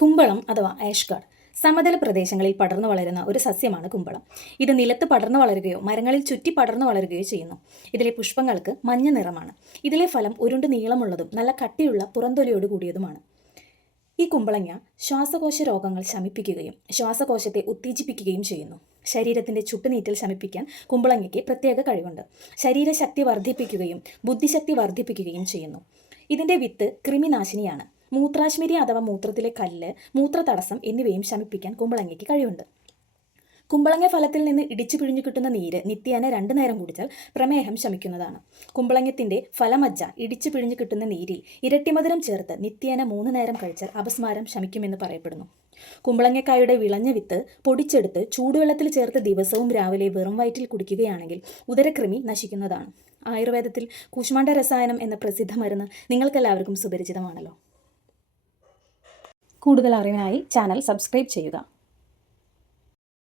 കുമ്പളം അഥവാ ആഷ്ഗാർഡ് സമതല പ്രദേശങ്ങളിൽ പടർന്നു വളരുന്ന ഒരു സസ്യമാണ് കുമ്പളം. ഇത് നിലത്ത് പടർന്നു വളരുകയോ മരങ്ങളിൽ ചുറ്റി പടർന്നു വളരുകയോ ചെയ്യുന്നു. ഇതിലെ പുഷ്പങ്ങൾക്ക് മഞ്ഞ നിറമാണ്. ഇതിലെ ഫലം ഉരുണ്ട് നീളമുള്ളതും നല്ല കട്ടിയുള്ള പുറന്തൊലിയോട് കൂടിയതുമാണ്. ഈ കുമ്പളങ്ങ ശ്വാസകോശ രോഗങ്ങൾ ശമിപ്പിക്കുകയും ശ്വാസകോശത്തെ ഉത്തേജിപ്പിക്കുകയും ചെയ്യുന്നു. ശരീരത്തിന്റെ ചുട്ടുനീറ്റൽ ശമിപ്പിക്കാൻ കുമ്പളങ്ങയ്ക്ക് പ്രത്യേക കഴിവുണ്ട്. ശരീരശക്തി വർദ്ധിപ്പിക്കുകയും ബുദ്ധിശക്തി വർദ്ധിപ്പിക്കുകയും ചെയ്യുന്നു. ഇതിന്റെ വിത്ത് കൃമിനാശിനിയാണ്. മൂത്രാശ്മരി അഥവാ മൂത്രത്തിലെ കല്ല് മൂത്രതടസ്സം എന്നിവയും ശമിപ്പിക്കാൻ കുമ്പളങ്ങയ്ക്ക് കഴിവുണ്ട്. കുമ്പളങ്ങ ഫലത്തിൽ നിന്ന് ഇടിച്ചു പിഴിഞ്ഞു കിട്ടുന്ന നീര് നിത്യേന രണ്ടു നേരം കുടിച്ചാൽ പ്രമേഹം ശമിക്കുന്നതാണ്. കുമ്പളങ്ങത്തിന്റെ ഫലമജ്ജ ഇടിച്ചു പിഴിഞ്ഞു കിട്ടുന്ന നീരിൽ ഇരട്ടിമധുരം ചേർത്ത് നിത്യേന മൂന്ന് നേരം കഴിച്ചാൽ അപസ്മാരം ശമിക്കുമെന്ന് പറയപ്പെടുന്നു. കുമ്പളങ്ങക്കായുടെ വിളഞ്ഞ വിത്ത് പൊടിച്ചെടുത്ത് ചൂടുവെള്ളത്തിൽ ചേർത്ത് ദിവസവും രാവിലെ വെറും വയറ്റിൽ കുടിക്കുകയാണെങ്കിൽ ഉദരകൃമി നശിക്കുന്നതാണ്. ആയുർവേദത്തിൽ കൂഷ്മാണ്ഡ രസായനം എന്ന പ്രസിദ്ധ മരുന്ന് നിങ്ങൾക്കെല്ലാവർക്കും സുപരിചിതമാണല്ലോ. കൂടുതൽ അറിവിനായി ചാനൽ സബ്സ്ക്രൈബ് ചെയ്യുക.